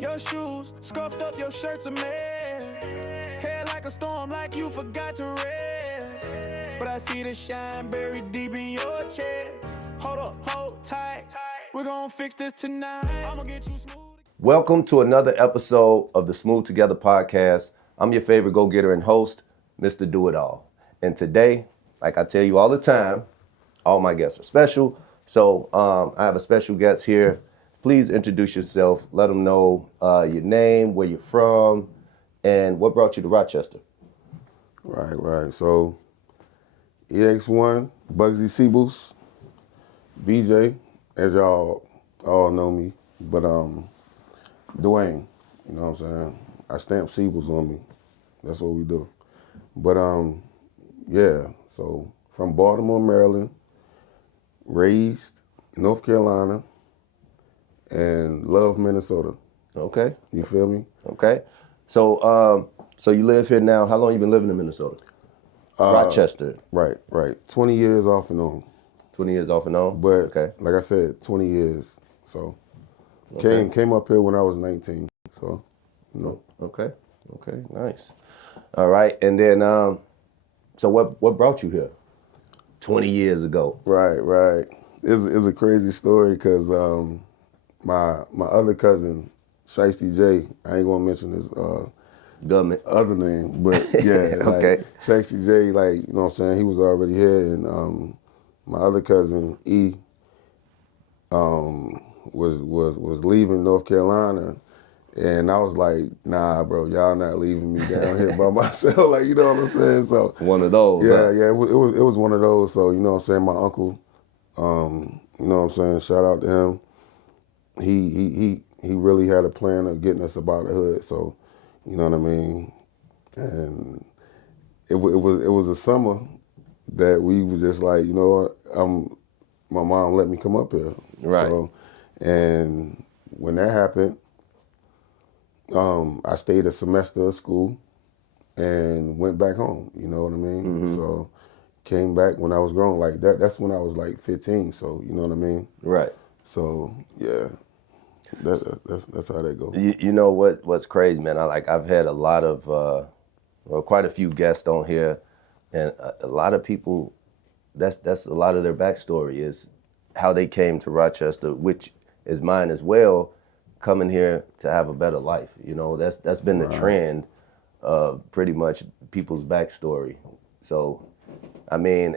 Your shoes, scuffed up, your shirt's a mess. Hair like a storm, like you forgot to rest. But I see the shine buried deep in your chest. Hold up, hold tight. We're gonna fix this tonight. I'ma get you smooth. Welcome to another episode of the Smooth Together podcast. I'm your favorite go-getter and host, Mr. Do-It-All. And today, like I tell you all the time, all my guests are special. So I have a special guest here. Please introduce yourself. Let them know your name, where you're from, and what brought you to Rochester. Right. So, EX1, Bugsy Seables, BJ, as y'all all know me, but Dwayne, you know what I'm saying? I stamp Seables on me. That's what we do. But yeah, so from Baltimore, Maryland, raised North Carolina, and love Minnesota. Okay. You feel me? Okay. So so you live here now. How long you been living in Minnesota? Rochester. Right. 20 years off and on. 20 years off and on? But okay. like I said, 20 years. So Okay. came up here when I was 19. So, you know. Okay, nice. All right, and then so what brought you here 20 years ago? Right. It's a crazy story because my other cousin, Shiesty J, I ain't gonna mention his Government. other name, but yeah, Okay. like Shiesty J, like, you know what I'm saying, he was already here, and my other cousin, E, was leaving North Carolina, and I was like, nah, bro, y'all not leaving me down here by myself, like, you know what I'm saying? So One of those. yeah, it was one of those. So, you know what I'm saying, my uncle, you know what I'm saying, shout out to him. He really had a plan of getting us about the hood. So, you know what I mean? And it was a summer that we was just like, you know what, my mom let me come up here. Right. So, and when that happened, I stayed a semester of school and went back home. You know what I mean? Mm-hmm. So came back when I was grown. Like that's when I was like 15. So you know what I mean? Right. So yeah, that's how that goes. You know what's crazy, man? I've had a lot of quite a few guests on here, and a lot of people. That's a lot of their backstory is how they came to Rochester, which is mine as well. Coming here to have a better life, you know, that's been the trend of pretty much people's backstory. So, I mean,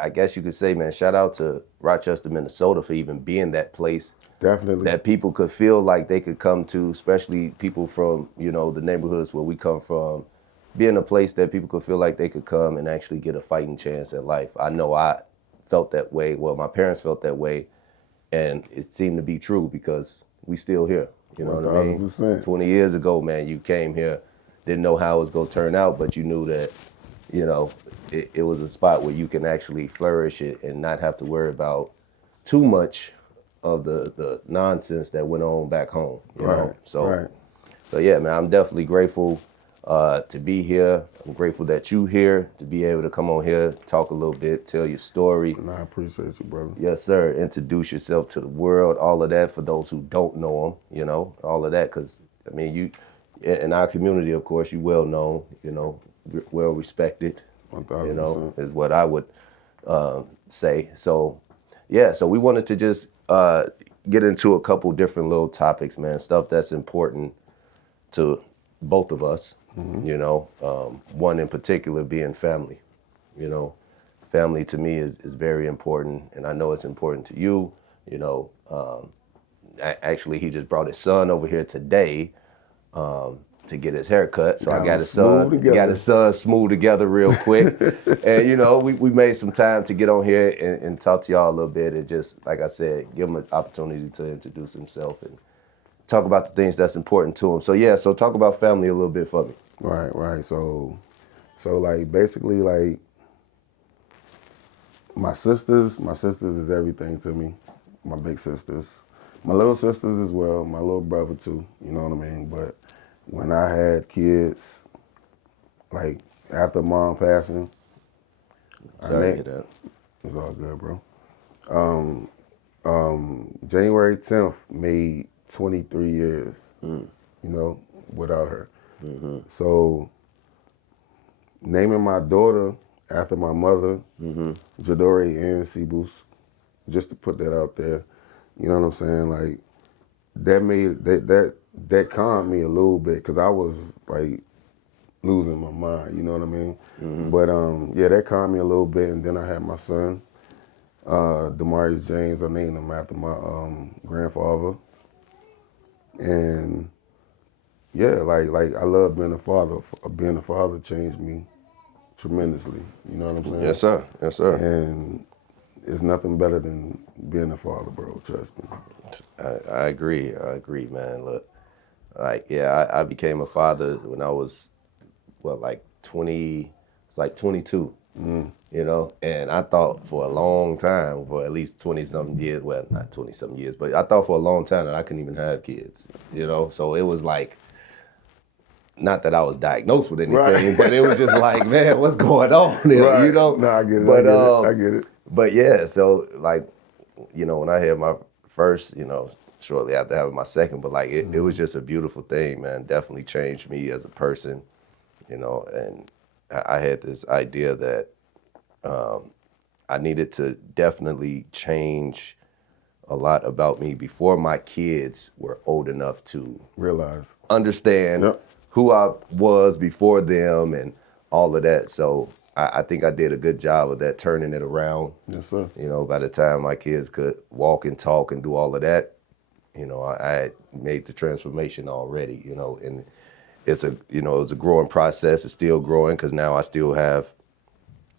I guess you could say, man, shout out to Rochester, Minnesota for even being that place. Definitely. That people could feel like they could come to, especially people from, you know, the neighborhoods where we come from, being a place that people could feel like they could come and actually get a fighting chance at life. I know I felt that way. Well, my parents felt that way, and it seemed to be true because we still here. You know what I mean? 1000%. 20 years ago, man, you came here, didn't know how it was gonna turn out, but you knew that, you know, it was a spot where you can actually flourish it and not have to worry about too much of the nonsense that went on back home. You know? So yeah, man, I'm definitely grateful to be here. I'm grateful that you here to be able to come on here, talk a little bit, tell your story. And I appreciate you, brother. Yes, sir. Introduce yourself to the world, all of that for those who don't know them, you know, all of that. Because, I mean, you, in our community, of course, you well known, you know, well respected, 1000%. you know, is what I would say. So, yeah, so we wanted to just get into a couple different little topics, man, stuff that's important to both of us, you know, one in particular being family, you know. Family to me is very important, and I know it's important to you. You know, actually, he just brought his son over here today to get his hair cut. So I got his son smooth together real quick. And, you know, we made some time to get on here and talk to y'all a little bit and just, like I said, give him an opportunity to introduce himself and talk about the things that's important to him. So, yeah, so talk about family a little bit for me. Right. So like basically like my sisters is everything to me. My big sisters. My little sisters as well, my little brother too, you know what I mean? But when I had kids, like after mom passing, Sorry to hear that. It's all good, bro. January 10th made 23 years, you know, without her. So naming my daughter after my mother, Jadore and Ceebus, just to put that out there, you know what I'm saying? Like that made that calmed me a little bit because I was like losing my mind, you know what I mean? But yeah, that calmed me a little bit, and then I had my son, Demarius James. I named him after my grandfather, and yeah, like I love being a father. Being a father changed me tremendously. You know what I'm saying? Yes, sir. Yes, sir. And it's nothing better than being a father, bro. Trust me. I agree. I agree, man. Look, like, yeah, I became a father when I was, what, like 20, it's like 22, you know? And I thought for a long time, for at least 20-something years, well, not 20-something years, but I thought for a long time that I couldn't even have kids, you know? So it was like, not that I was diagnosed with anything, Right. but it was just like, man, what's going on here, Right. you know? No, I get it. But, I get it. But yeah, so like, you know, when I had my first, you know, shortly after having my second, but like it was just a beautiful thing, man. Definitely changed me as a person, you know, and I had this idea that I needed to definitely change a lot about me before my kids were old enough to Realize. understand Yep. who I was before them and all of that. So I think I did a good job of that, turning it around. Yes, sir. You know, by the time my kids could walk and talk and do all of that, you know, I had made the transformation already, you know, and it's a, you know, it's a growing process. It's still growing because now I still have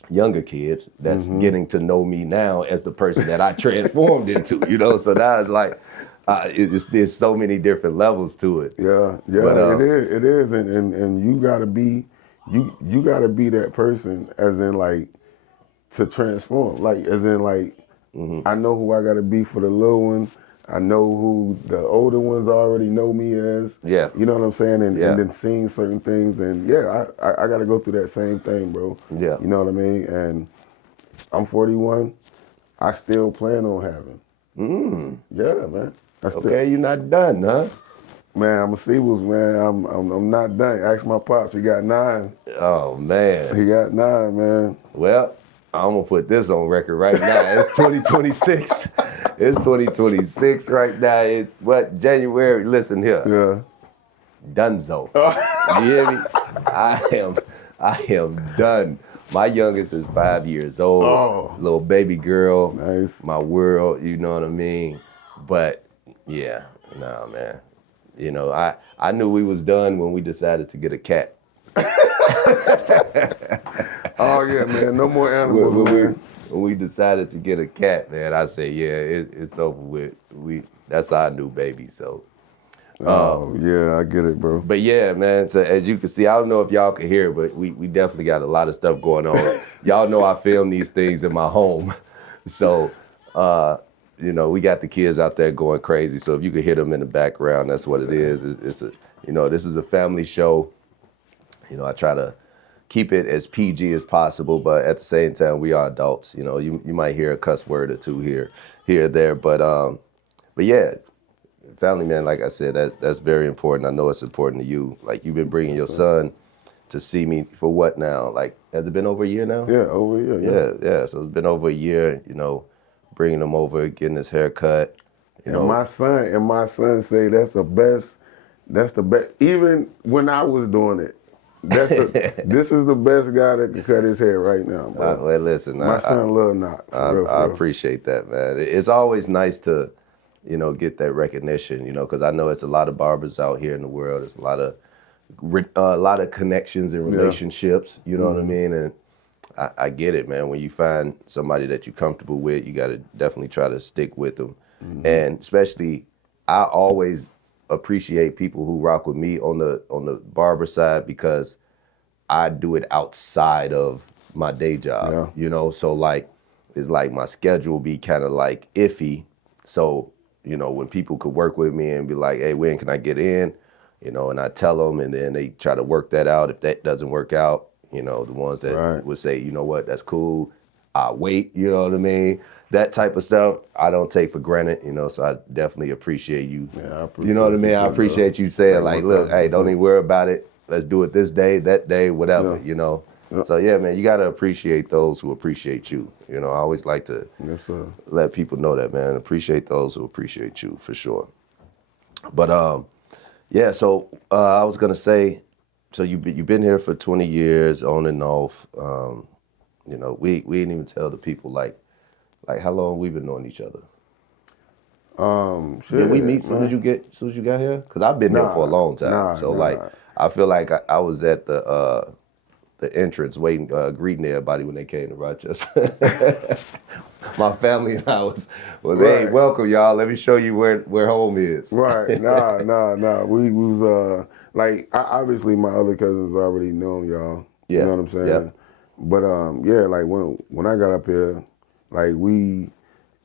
younger kids that's getting to know me now as the person that I transformed into, you know. So now it's like, there's so many different levels to it. Yeah, But, it is, and you gotta be, you gotta be that person, as in like, to transform, like as in like, I know who I gotta be for the little one. I know who the older ones already know me as. Yeah. You know what I'm saying? And, Yeah. and then seeing certain things, and yeah, I gotta go through that same thing, bro. Yeah. You know what I mean? And I'm 41. I still plan on having. Yeah, man. I still, okay, you're not done, huh? Man, I'm a Seables, man. I'm not done. Ask my pops. He got 9. Oh, man. He got 9, man. Well, I'm going to put this on record right now. It's 2026. It's 2026 right now. It's what, January? Listen here. Yeah. Dunzo. You hear me? I am done. My youngest is 5 years old. Oh. Little baby girl. Nice. My world, you know what I mean? But yeah, nah, man. You know, I knew we was done when we decided to get a cat. Oh yeah, man. No more animals, man. When we decided to get a cat, man, I said, yeah, it's over with. That's our new baby. So, Oh yeah, I get it, bro. but yeah, man. So as you can see, I don't know if y'all can hear, but we definitely got a lot of stuff going on. Y'all know I film these things in my home, so you know, we got the kids out there going crazy. So if you could hear them in the background, that's what it is. It's a, you know, this is a family show. You know, I try to keep it as PG as possible, but at the same time, we are adults. You know, you might hear a cuss word or two here or there, but yeah, family, man. Like I said, that's very important. I know it's important to you. Like you've been bringing your son to see me for what now? Like, has it been over a year now? Yeah, over here. Yeah. So it's been over a year. You know, bringing him over, getting his hair cut. You know, My son say that's the best. That's the best. Even when I was doing it, this is the best guy that can cut his hair right now, bro. well, listen, My son love Knox. I appreciate that, man. It's always nice to, you know, get that recognition, you know, because I know it's a lot of barbers out here in the world. It's a lot of connections and relationships, you know what I mean? And I get it, man. When you find somebody that you're comfortable with, you got to definitely try to stick with them. And especially, I always appreciate people who rock with me on the barber side because I do it outside of my day job, you know? So like, it's like my schedule be kind of like iffy. So, you know, when people could work with me and be like, hey, when can I get in? You know, and I tell them, and then they try to work that out. If that doesn't work out, you know, the ones that would say, you know what, that's cool. I wait, you know what I mean? That type of stuff, I don't take for granted, you know, so I definitely appreciate you. Yeah, I appreciate You know what I mean? I too, appreciate bro. you saying like, look, hey, 1000%. don't even worry about it. Let's do it this day, that day, whatever, Yeah. you know? Yeah. So yeah, man, you gotta appreciate those who appreciate you. You know, I always like to Yes, sir. let people know that, man. Appreciate those who appreciate you for sure. But yeah, so I was gonna say, so you've been here for 20 years on and off. You know, we didn't even tell the people like how long we've been knowing each other. Shit, Did we meet soon man. as you got here? Because I've been here for a long time. So like, Nah. I feel like I was at the entrance waiting, greeting everybody when they came to Rochester. My family and I was, well, hey, Right. welcome y'all. Let me show you where home is. Right. Nah. We was like obviously my other cousins already know y'all. Yeah. You know what I'm saying? Yep. But yeah, like when I got up here, like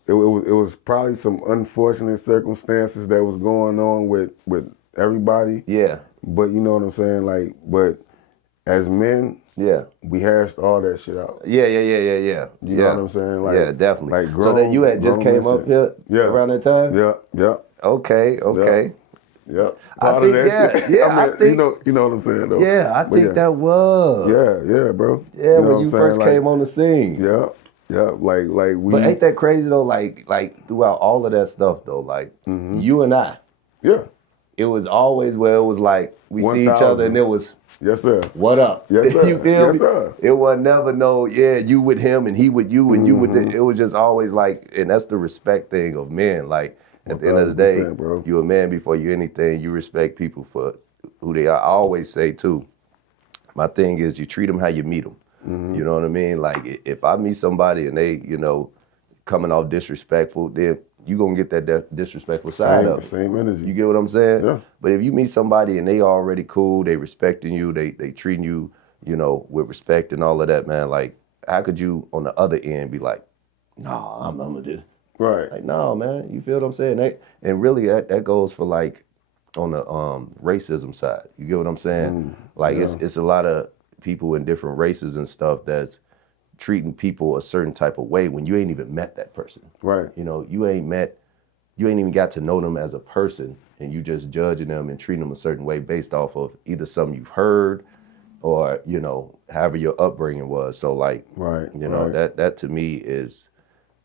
it was probably some unfortunate circumstances that was going on with everybody. Yeah. But you know what I'm saying? Like, but as men, Yeah. we hashed all that shit out. Yeah. You know what I'm saying? Like, yeah, definitely. Like So then you had just grown came men up shit. here around that time? Yeah. Okay. Yeah. I Part of think, that shit. yeah, I I mean, think, you know what I'm saying though. yeah, I But think that was. Yeah, bro. Yeah, You know when what you I'm first saying? came on the scene. Yeah. Like we. But ain't that crazy though? Like throughout all of that stuff though, like you and I, Yeah. it was always where it was like we see each other 1000. and it was Yes, sir. what up? Yes, sir. You feel Yes, me? sir. It was never no, yeah, you with him and he with you and you with it was just always like, and that's the respect thing of men. Like at the end of the day, 1000%, bro. you a man before you anything. You respect people for who they are. I always say too, my thing is you treat them how you meet them. You know what I mean? Like if I meet somebody and they, you know, coming off disrespectful, then you gonna get that disrespectful side of it. Same energy. You get what I'm saying? Yeah. But if you meet somebody and they already cool, they respecting you, they treating you, you know, with respect and all of that, man. Like, how could you on the other end be like, nah, I'm gonna do. Right. Like, no, man. You feel what I'm saying? And really, that goes for like on the racism side. You get what I'm saying? Like, it's a lot of people in different races and stuff that's treating people a certain type of way when you ain't even met that person. Right. You know, you ain't even got to know them as a person, and you just judging them and treating them a certain way based off of either something you've heard or, you know, however your upbringing was. So like, Right. you know, that to me is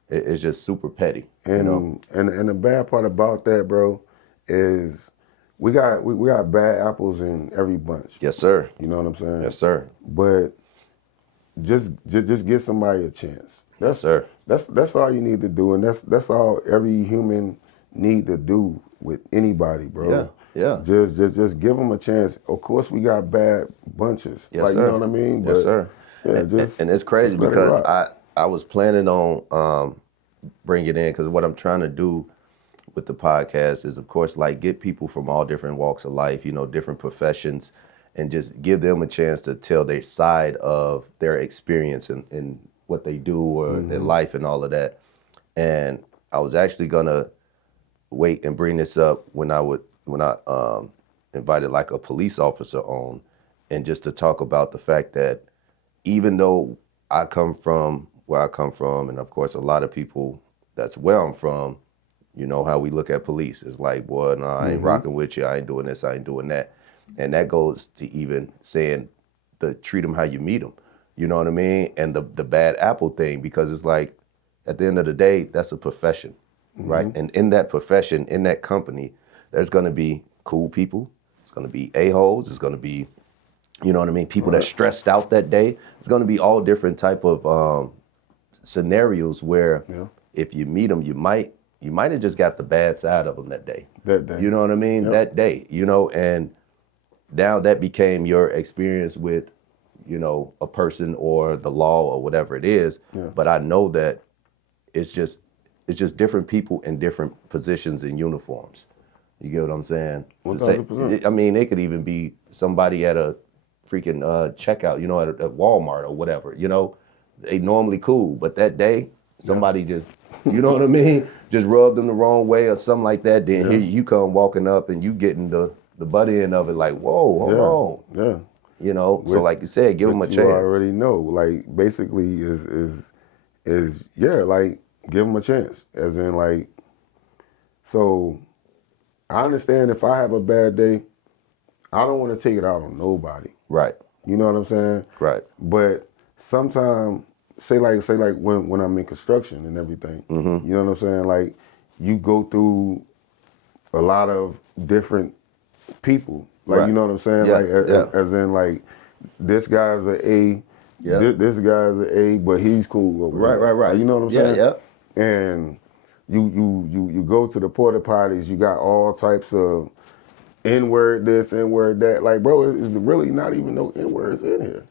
just super petty. And you know? and the bad part about that, bro, is we got bad apples in every bunch. Yes, sir. You know what I'm saying? Yes, sir. But just give somebody a chance. Yes, sir. That's all you need to do, and that's all every human need to do with anybody, bro. Yeah. Just give them a chance. Of course, we got bad bunches. Yes, like sir. You know what I mean? Yes, But, sir. Yeah, And it's crazy just let it because rock. I was planning on bringing it in because what I'm trying to do with the podcast is, of course, like get people from all different walks of life, you know, different professions, and just give them a chance to tell their side of their experience in what they do or their life and all of that. And I was actually gonna wait and bring this up when I invited like a police officer on, and just to talk about the fact that even though I come from where I come from, and of course a lot of people that's where I'm from, you know how we look at police. It's like, boy, no, I ain't rocking with you. I ain't doing this. I ain't doing that. And that goes to even saying treat them how you meet them. You know what I mean? And the bad apple thing, because it's like, at the end of the day, that's a profession, right? And in that profession, in that company, there's gonna be cool people. It's gonna be a-holes. It's gonna be, you know what I mean, people that stressed out that day. It's gonna be all different type of scenarios where if you meet them, you might have just got the bad side of them that day. That day. You know what I mean? Yep. That day, you know, and now that became your experience with, you know, a person or the law or whatever it is. But I know that it's just different people in different positions and uniforms. You get what I'm saying? 100%. I mean, it could even be somebody at a freaking checkout, you know, at Walmart or whatever. You know, they normally cool, but that day somebody just, you know what I mean, just rubbed them the wrong way or something like that. Then here you come walking up and you getting the butt end of it, like, whoa, hold on. Yeah. You know, so like you said, give them a You chance. already know, like basically is is like give them a chance. As in like, so I understand if I have a bad day, I don't want to take it out on nobody. Right. You know what I'm saying? Right. But sometimes, say like when I'm in construction and everything, you know what I'm saying? Like you go through a lot of different people. Like you know what I'm saying? Yeah, Like as in like this guy's an A, this guy's an A, but he's cool over there. Right. Like, you know what I'm Yeah, saying? yeah. And you go to the porta potties, you got all types of N-word this, N-word that. Like, bro, it's really not even no N-words in here.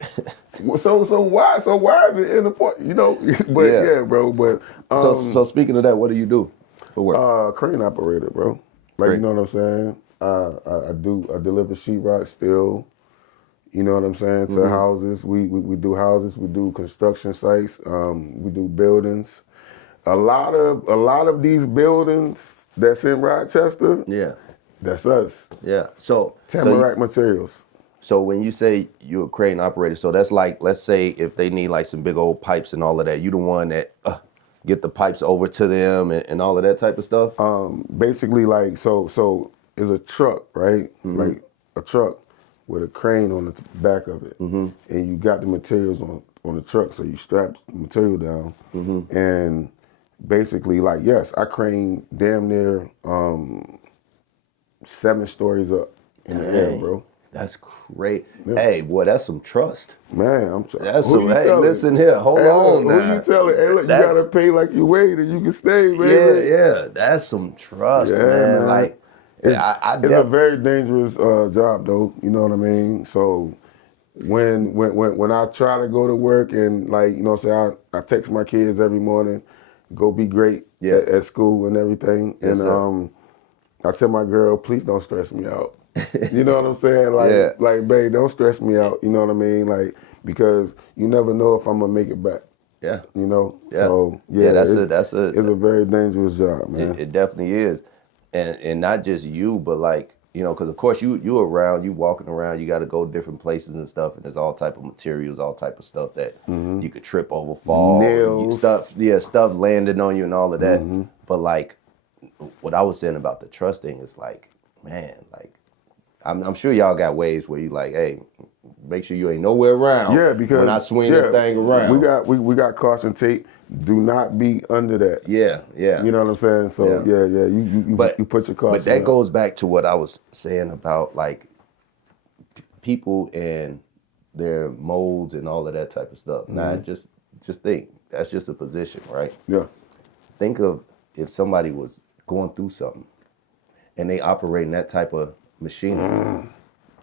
so why is it in the port? You know, but Yeah. bro. But So speaking of that, what do you do for work? crane operator, bro. Like, you Great. know what I'm saying? I deliver sheetrock still. You know what I'm saying? To houses. We do houses. We do construction sites. We do buildings. A lot of these buildings that's in Rochester. Yeah. That's us. Yeah. So Tamarack Materials. So when you say you're a crane operator, so that's like, let's say if they need like some big old pipes and all of that, you the one that get the pipes over to them and all of that type of stuff? Basically, like, so it's a truck, right? Like a truck with a crane on the back of it. And you got the materials on the truck, so you strap the material down. And basically, like, yes, I crane damn near 7 stories up in the air, bro. That's great. Hey, boy, that's some trust. Man, That's who some, you hey, telling? listen here, hold Hey, on look, now. who you telling? Hey, look, you That's- gotta pay like you weighed and you can stay, baby. Yeah, that's some trust, man. Like, It's I a very dangerous job, though. You know what I mean? So when I try to go to work and, like, you know what I'm saying, I text my kids every morning, go be great at school and everything. Yes, And I tell my girl, please don't stress me out. You know what I'm saying? Like, Yeah. like, babe, don't stress me out. You know what I mean? Like, because you never know if I'm gonna make it back. Yeah. You know? Yeah. So That's it's a very dangerous job, man. It definitely is, and not just you, but like, you know, because of course you around, you walking around, you got to go different places and stuff, and there's all type of materials, all type of stuff that you could trip over, fall, Nails. stuff landing on you and all of that. But like, what I was saying about the trust thing is like, man, like, I'm sure y'all got ways where you like, hey, make sure you ain't nowhere around. Yeah, because when I swing this thing around, we got caution tape. Do not be under that. Yeah. You know what I'm saying? So you put your caution. But that up. goes back to what I was saying about like people and their molds and all of that type of stuff. Not just think that's just a position, right? Yeah. Think of if somebody was going through something and they operating that type of machinery.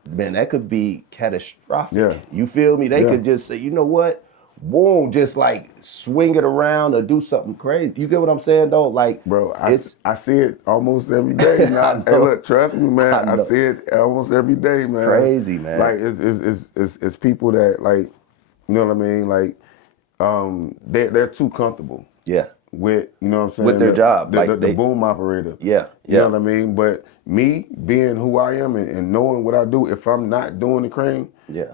Man, that could be catastrophic. Yeah. You feel me? They could just say, you know what? Boom, just like swing it around or do something crazy. You get what I'm saying though? Like, Bro, I see it almost every day. Now, hey, look, trust me, man. I see it almost every day, man. Crazy, man. Like it's people that, like, you know what I mean? Like, they're too comfortable. Yeah. With, you know what I'm saying? With their job. The, Like the boom operator. Yeah. You know what I mean? But me being who I am and knowing what I do, if I'm not doing the crane,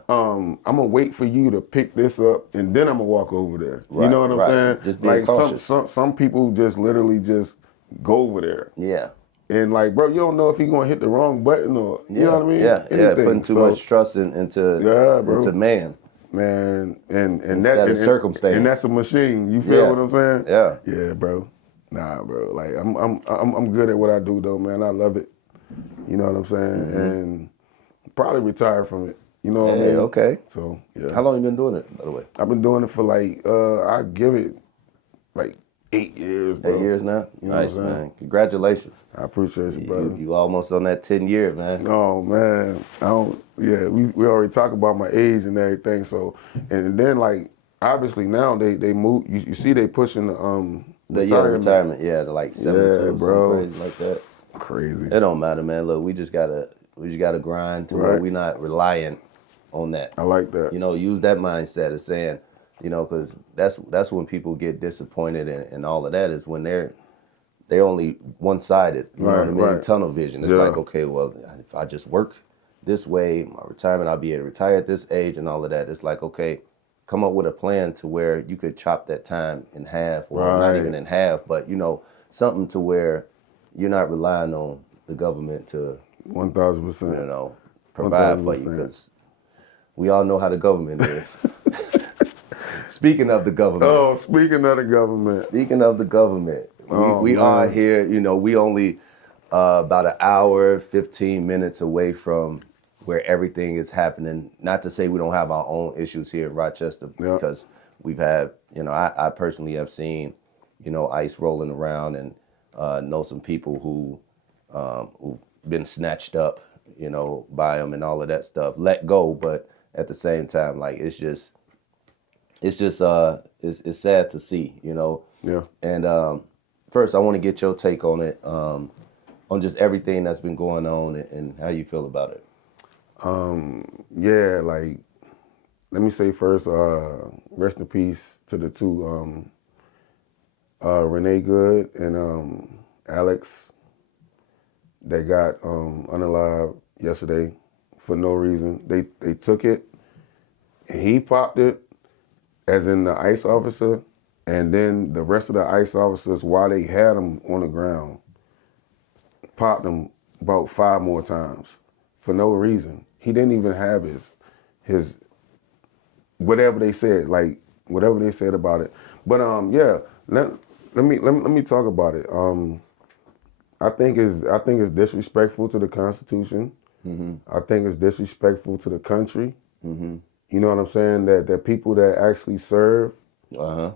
I'm gonna wait for you to pick this up and then I'm gonna walk over there. Right, you know what I'm saying? Just being like cautious. some people just literally just go over there. Yeah. And like, bro, you don't know if you're gonna hit the wrong button or you know what I mean? Yeah. Anything. Putting too much trust into man. Man, and Instead of circumstance. and that's a machine. You feel what I'm saying? Yeah. Yeah, bro. Nah, bro. Like I'm good at what I do though, man. I love it. You know what I'm saying? And probably retire from it. You know what I mean? Okay. So yeah. How long you been doing it, by the way? I've been doing it for like I give it like 8 years, bro. 8 years now? You know Nice, what I'm saying? man. Congratulations. I appreciate you, brother. You almost on that 10 year, man. Oh man, we already talk about my age and everything. So and then like obviously now they move. You see they pushing the retirement. Yeah, to like 72 or bro. something crazy like that. Crazy. It don't matter, man. Look, we just gotta grind to where we're not reliant on that. I like that. You know, use that mindset of saying, you know, because that's when people get disappointed and all of that is when they're only one-sided. You know what I mean? Tunnel vision. It's like, okay, well, if I just work this way, my retirement, I'll be able to retire at this age and all of that. It's like, okay, come up with a plan to where you could chop that time in half, or not even Right. in half, but something to where you're not relying on the government to 1,000%. provide for you, 1,000%. because we all know how the government is. Speaking of the government, Oh, speaking of the government. Speaking of the government, Oh, we are man. here, we only about an hour, 15 minutes away from where everything is happening. Not to say we don't have our own issues here in Rochester, Yeah. because we've had, I personally have seen, ICE rolling around, and know some people who've been snatched up, by them and all of that stuff, let go. But at the same time, like, it's sad to see, Yeah. And first, I want to get your take on it, on just everything that's been going on, and how you feel about it. Yeah, like, let me say first, rest in peace to the two, Renee Good and Alex, that got unalived yesterday for no reason. They took it, and he popped it, as in the ICE officer, and then the rest of the ICE officers, while they had him on the ground, popped him about 5 more times for no reason. He didn't even have his whatever they said, like whatever they said about it. But yeah, let me talk about it. I think it's disrespectful to the Constitution. Mm-hmm. I think it's disrespectful to the country. Mm-hmm. You know what I'm saying? That people that actually serve Uh-huh.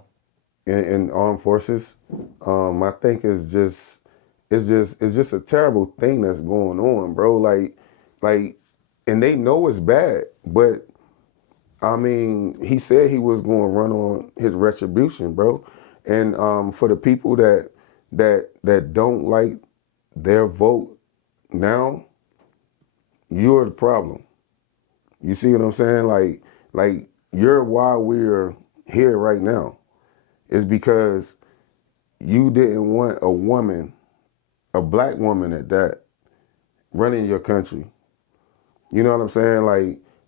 in armed forces, I think it's just a terrible thing that's going on, bro. Like, and they know it's bad, but I mean, he said he was going to run on his retribution, bro. And for the people that don't like their vote now, you're the problem. You see what I'm saying? Like you're why we're here right now. Is because you didn't want a woman, a black woman at that, running your country. You know what I'm saying?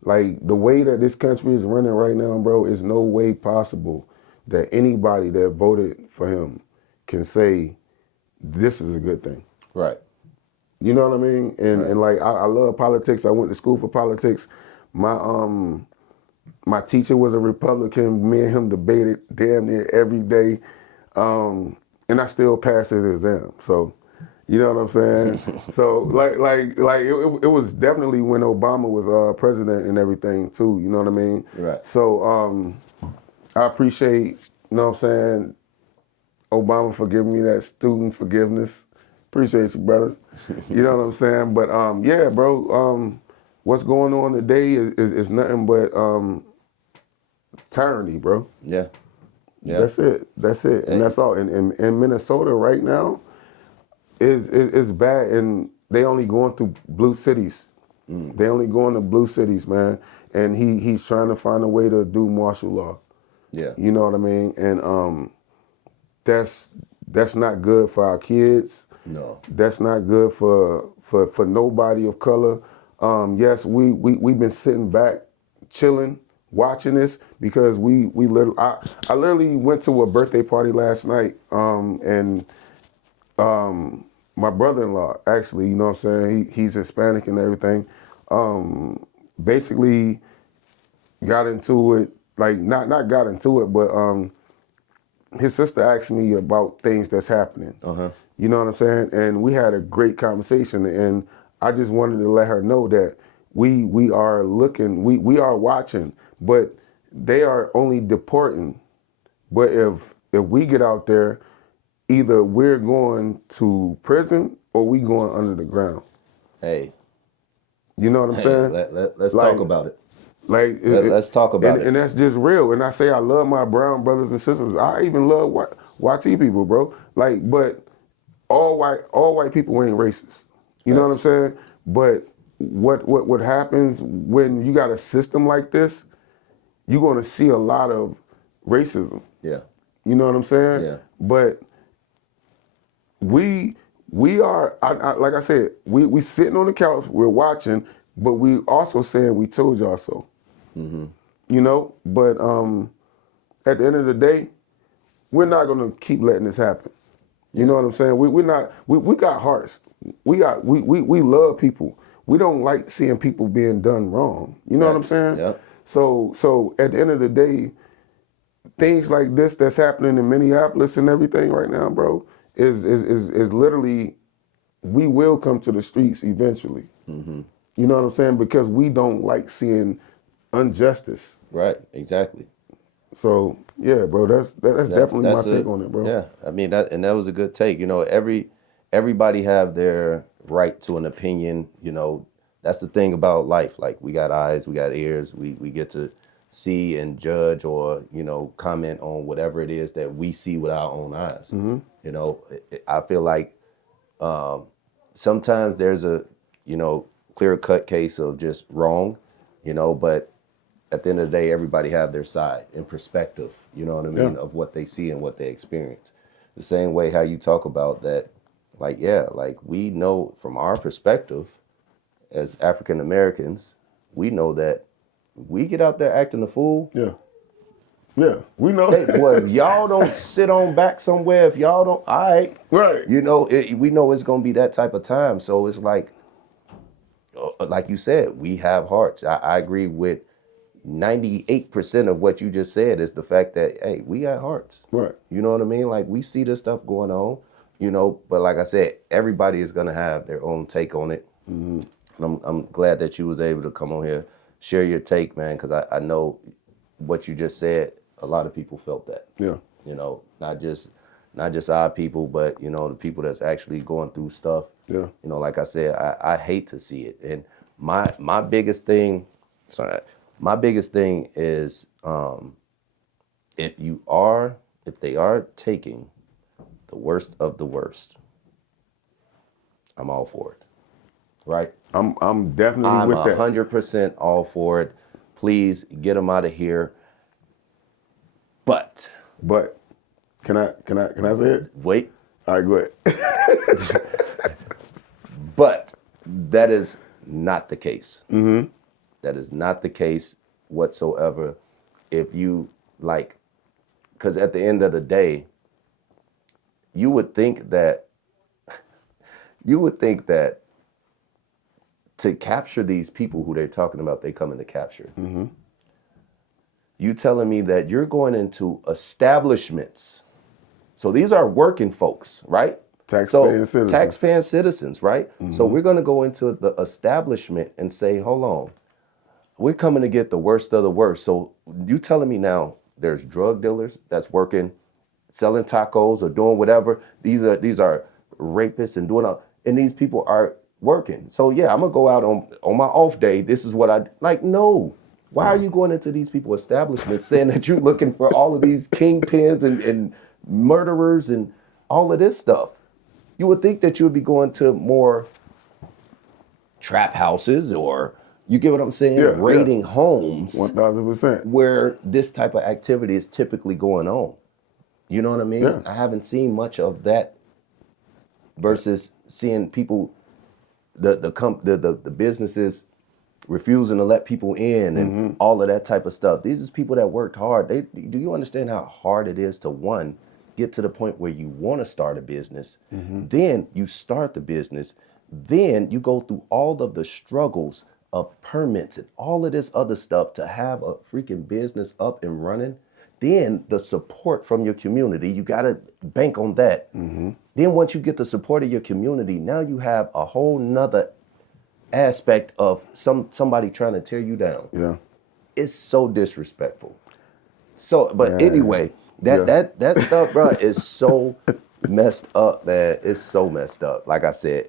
Like the way that this country is running right now, bro, is no way possible that anybody that voted for him can say this is a good thing. Right. You know what I mean? And Right. and like I love politics. I went to school for politics. My teacher was a Republican. Me and him debated damn near every day, and I still passed his exam. So, you know what I'm saying? So it was definitely when Obama was president and everything too. You know what I mean? Right. So I appreciate, you know what I'm saying, Obama for giving me that student forgiveness. Appreciate you, brother. You know what I'm saying? But yeah, bro. What's going on today is nothing but tyranny, bro. Yeah. Yeah. That's it, and that's all. In Minnesota right now is bad, and they only going through blue cities. They only going to blue cities, man. And he's trying to find a way to do martial law. Yeah. You know what I mean? And that's not good for our kids. No. That's not good for nobody of color. Yes, we've been sitting back, chilling, watching this because I literally went to a birthday party last night, and my brother-in-law, actually, you know what I'm saying, he's Hispanic and everything, basically got into it, like not got into it, but his sister asked me about things that's happening. Uh-huh. You know what I'm saying? And we had a great conversation, and I just wanted to let her know that we are looking, we are watching, but they are only deporting. But if we get out there, either we're going to prison or we going under the ground. Hey. You know what I'm Hey, saying? let's talk about it. Like Let's talk about it. And that's just real. And I say I love my brown brothers and sisters. I even love YT people, bro. Like, but all white people ain't racist. You know what I'm Facts. saying? But what happens when you got a system like this? You're gonna see a lot of racism. Yeah. You know what I'm saying? Yeah. But we are, like I said, we sitting on the couch, we're watching, but we also saying we told y'all so. you know. But at the end of the day, we're not gonna keep letting this happen. You know what I'm saying? We're not. We got hearts. We love people. We don't like seeing people being done wrong. You know what I'm Facts. saying? Yep. So at the end of the day, things like this that's happening in Minneapolis and everything right now, bro, is literally, we will come to the streets eventually. Mm-hmm. You know what I'm saying? Because we don't like seeing injustice. Right. Exactly. So yeah, bro, that's definitely my take on it, bro. Yeah. I mean that was a good take. You know, everybody have their right to an opinion. You know, that's the thing about life. Like, we got eyes, we got ears, we get to see and judge, or, you know, comment on whatever it is that we see with our own eyes. Mm-hmm. You know, I feel like sometimes there's a, you know, clear cut case of just wrong, you know, but at the end of the day, everybody have their side and perspective, you know what I mean, Yeah. of what they see and what they experience. The same way how you talk about that, like, yeah, like, we know from our perspective as African Americans, we know that we get out there acting a fool. Yeah. Yeah. We know. Hey, boy, if y'all don't sit on back somewhere, if y'all don't, all right, Right. you know, we know it's gonna be that type of time. So it's like you said, we have hearts. I agree with 98% of what you just said, is the fact that, hey, we got hearts. Right. You know what I mean? Like, we see this stuff going on, you know, but like I said, everybody is gonna have their own take on it. Mm-hmm. And I'm glad that you was able to come on here, share your take, man, because I know what you just said, a lot of people felt that. Yeah. You know, not just our people, but, you know, the people that's actually going through stuff. Yeah. You know, like I said, I hate to see it. And my biggest thing, my biggest thing is, if they are taking the worst of the worst, I'm all for it. Right? I'm definitely I'm with that. 100% all for it. Please get them out of here. But Can I say it? wait, All right, go ahead. but that is not the case. Mm-hmm. That is not the case whatsoever. If you like, because at the end of the day, you would think that to capture these people who they're talking about, they coming to capture. Mm-hmm. You telling me that you're going into establishments. So these are working folks, right? Taxpaying citizens, right? Mm-hmm. So we're going to go into the establishment and say, hold on, we're coming to get the worst of the worst. So you telling me now there's drug dealers that's working, selling tacos or doing whatever. These are rapists and doing all, and these people are working. So yeah, I'm gonna go out on my off day. This is what I like. No. Why are you going into these people's establishments saying that you're looking for all of these kingpins and murderers and all of this stuff? You would think that you would be going to more trap houses, or, you get what I'm saying? Yeah, raiding homes 1000%. where this type of activity is typically going on. You know what I mean? Yeah. I haven't seen much of that versus seeing people, the businesses refusing to let people in and all of that type of stuff. These is people that worked hard. Do you understand how hard it is to, one, get to the point where you want to start a business, then you start the business, then you go through all of the struggles of permits and all of this other stuff to have a freaking business up and running. Then the support from your community, you got to bank on that. Then once you get the support of your community, now you have a whole nother aspect of somebody trying to tear you down. Yeah. It's so disrespectful. So, but anyway, that stuff, bro, is so messed up, man. It's so messed up. Like I said,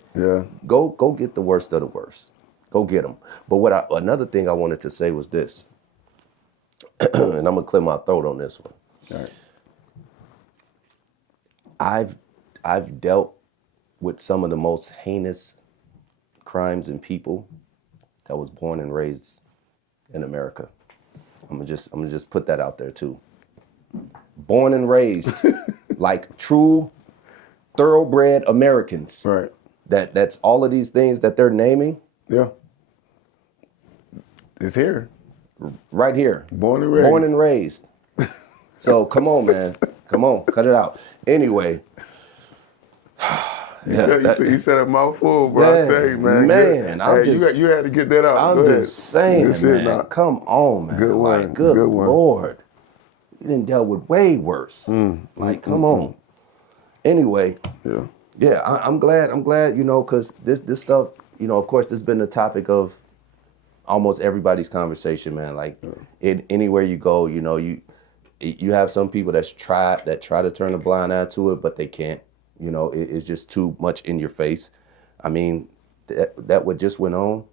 go get the worst of the worst. Go get them. But another thing I wanted to say was this, and I'm gonna clear my throat on this one. All right. I've dealt with some of the most heinous crimes and people that was born and raised in America. I'm gonna just put that out there too. Born and raised like true thoroughbred Americans. Right. That's all of these things that they're naming. Yeah. It's here. right here. Born and raised. Born and raised. So come on, man. Come on, cut it out. Anyway. You said a mouthful, bro. I tell you, man. Man, I'm just. You had to get that out. I'm Go ahead. just saying, Good shit, man. nah. Come on, man. Good one. Like, good Good one. Lord. You done dealt with way worse. Come on. Anyway. Yeah. Yeah, I'm glad, you know, because this stuff, you know, of course, this has been the topic of almost everybody's conversation, man. Like, anywhere you go, you know, you have some people that try to turn a blind eye to it, but they can't. You know, it's just too much in your face. I mean, that what just went on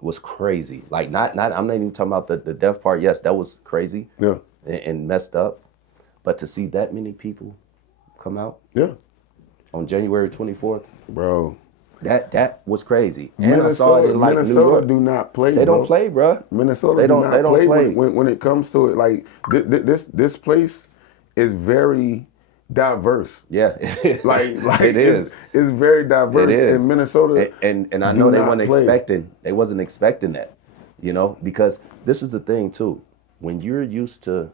was crazy. Like, I'm not even talking about the death part. Yes, that was crazy and messed up. But to see that many people come out on January 24th, bro, that was crazy. And I saw it in like Minnesota New York. do not play. They don't play, bro. Minnesota they don't play. When it comes to it. Like this place is very diverse. Yeah, like it is. It's very diverse. It is. In Minnesota, and I know they wasn't expecting that, you know, because this is the thing too. When you're used to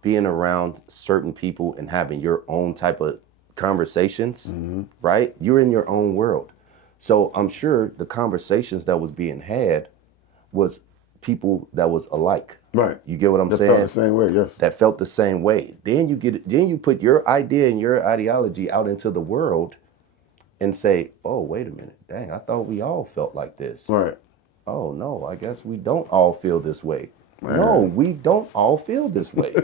being around certain people and having your own type of conversations, right? You're in your own world. So I'm sure the conversations that was being had was people that was alike. Right. You get what I'm saying? That felt the same way, yes. That felt the same way. Then you put your idea and your ideology out into the world and say, oh, wait a minute. Dang, I thought we all felt like this. Right. Oh, no, I guess we don't all feel this way. Man. No, we don't all feel this way.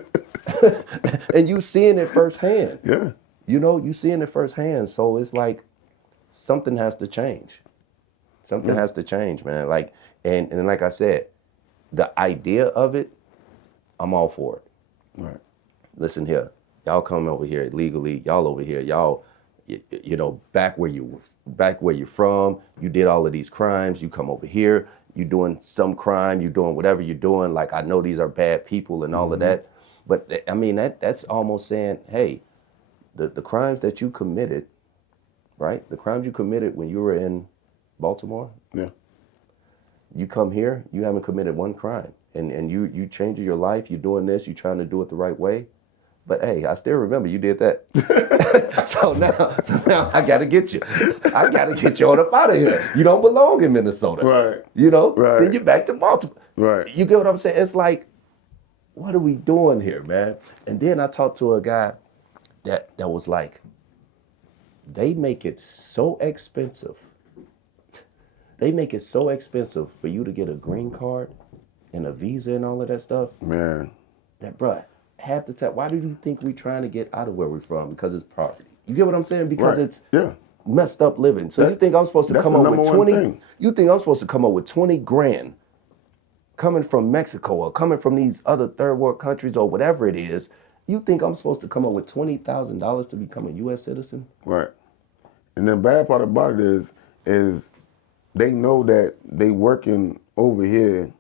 And you seeing it firsthand. Yeah. You know, you seeing it firsthand. So it's like something has to change. Something has to change, man. Like, and like I said, the idea of it, I'm all for it. Right. Listen here, y'all come over here illegally. Y'all over here, y'all, you know, back where you're from. You did all of these crimes. You come over here. You doing some crime. You doing whatever you're doing. Like, I know these are bad people and all of that. But I mean, that's almost saying, hey, the crimes that you committed, right? The crimes you committed when you were in Baltimore. Yeah. You come here, you haven't committed one crime. And you changing your life, you're doing this, you're trying to do it the right way. But hey, I still remember you did that. so now I gotta get you. I gotta get you on up out of here. You don't belong in Minnesota. Right. You know, Right. send you back to Baltimore. Right. You get what I'm saying? It's like, what are we doing here, man? And then I talked to a guy that was like, they make it so expensive. They make it so expensive for you to get a green card and a visa and all of that stuff. Man. That, bruh, half the time, why do you think we trying to get out of where we're from? Because it's poverty. You get what I'm saying? Because it's messed up living. So you think I'm supposed to come up with 20? You think I'm supposed to come up with 20 grand coming from Mexico or coming from these other third world countries or whatever it is? You think I'm supposed to come up with $20,000 to become a U.S. citizen? Right. And the bad part about it is they know that they working over here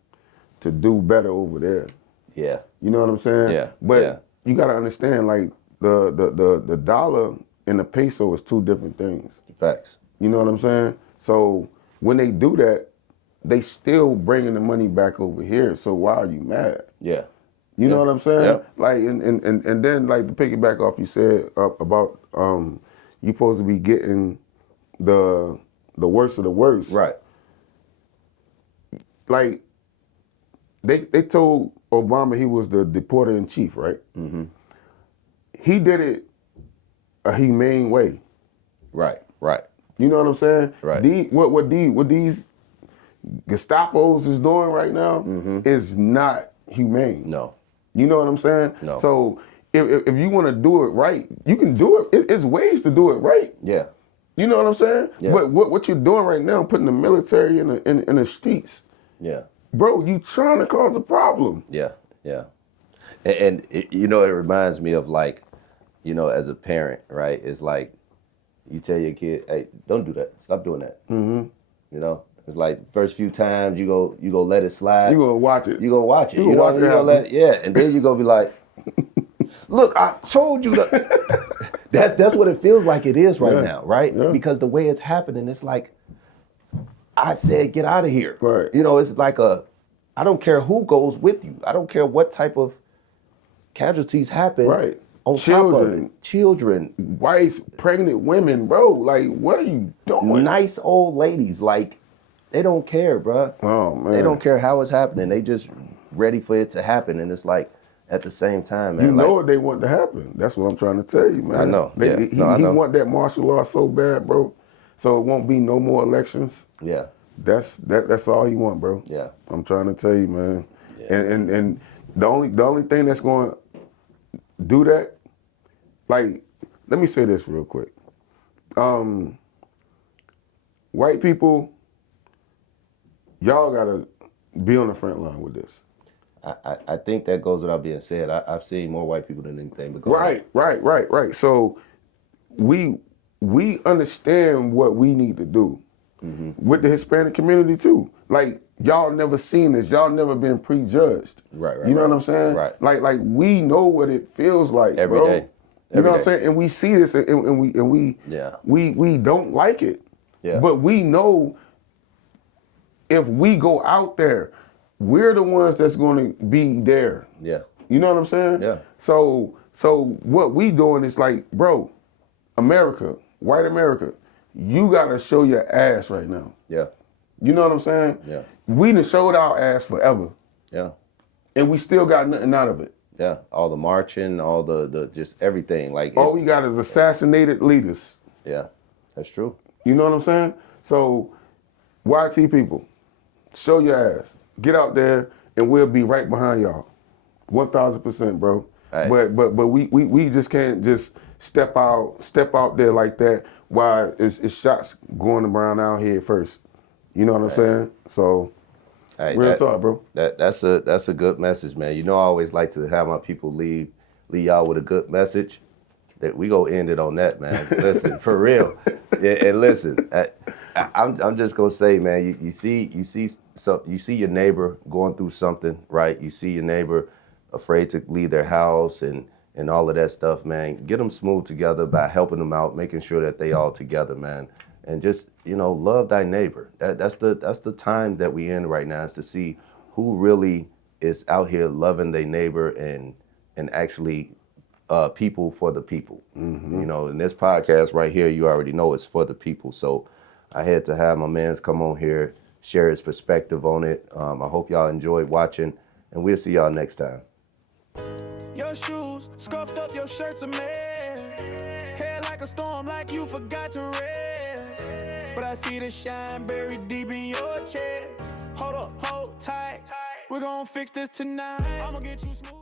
to do better over there. Yeah. You know what I'm saying? Yeah. But you gotta understand, like the dollar and the peso is two different things. Facts. You know what I'm saying? So when they do that, they still bringing the money back over here. So why are you mad? Yeah. You know what I'm saying? Yeah. Like and then like to piggyback off you said about you supposed to be getting the worst of the worst. Right. Like they told Obama he was the deporter in chief, right? Mm-hmm. He did it a humane way. Right. Right. You know what I'm saying? Right. What these Gestapos is doing right now is not humane. No. You know what I'm saying? No. So if you want to do it right, you can do it. It's ways to do it right. Yeah. You know what I'm saying? Yeah. But what you're doing right now, putting the military in the streets, Yeah. bro, you trying to cause a problem. Yeah. Yeah. And it, you know, it reminds me of, like, you know, as a parent, right? It's like you tell your kid, hey, don't do that. Stop doing that. Mm-hmm. You know? It's like the first few times you go let it slide. You gonna watch it. You gonna watch it. You gonna watch it. And then you gonna be like, look, I told you that. That's what it feels like it is right now, right? Yeah. Because the way it's happening, it's like, I said, get out of here. Right. You know, it's like I don't care who goes with you. I don't care what type of casualties happen. Right. On top of it, children, wife, pregnant women, bro. Like, what are you doing? nice old ladies, like they don't care, bruh. Oh man, they don't care how it's happening. They just ready for it to happen, and it's like at the same time, man. You know like, what they want to happen. That's what I'm trying to tell you, man. I know. They, Yeah. He, No, I he know. want that martial law so bad, bro. So it won't be no more elections. Yeah. That's all you want, bro. Yeah. I'm trying to tell you, man. Yeah. And the only thing that's going to do that, like, let me say this real quick. White people, y'all gotta be on the front line with this. I think that goes without being said. I've seen more white people than anything. But go ahead. Right. So we understand what we need to do with the Hispanic community too. Like, y'all never seen this. Y'all never been prejudged. Right. You know what I'm saying? Right. Like we know what it feels like, Every bro. day. You know what I'm saying? And we see this, and we Yeah. we don't like it. Yeah. But we know if we go out there, we're the ones that's going to be there. Yeah. You know what I'm saying? Yeah. So what we doing is like, bro, America, white America, you got to show your ass right now. Yeah. You know what I'm saying? Yeah. We done showed our ass forever, Yeah. and we still got nothing out of it. Yeah. All the marching, all the just everything. Like All we got is assassinated leaders. Yeah. That's true. You know what I'm saying? So, YT people, show your ass. Get out there, and we'll be right behind y'all. 1,000%, bro. Right. But we just can't just step out there like that while it's shots going around our head first. You know what I'm saying? So, Hey, real talk, bro. That's a good message, man. You know, I always like to have my people leave y'all with a good message. That we go end it on that, man. Listen, for real. Yeah, and listen, I'm just gonna say, man. You see your neighbor going through something, right? You see your neighbor afraid to leave their house and all of that stuff, man. Get them smooth together by helping them out, making sure that they all together, man. And just, love thy neighbor. That's the time that we in right now, is to see who really is out here loving their neighbor and actually people for the people. In this podcast right here, you already know it's for the people. So I had to have my mans come on here, share his perspective on it. I hope y'all enjoyed watching, and we'll see y'all next time. Your shoes scuffed up, your shirt's a mess. Hair like a storm, like you forgot to rest. But I see the shine buried deep in your chest. Hold up, hold tight. We're gonna fix this tonight. I'ma get you smooth.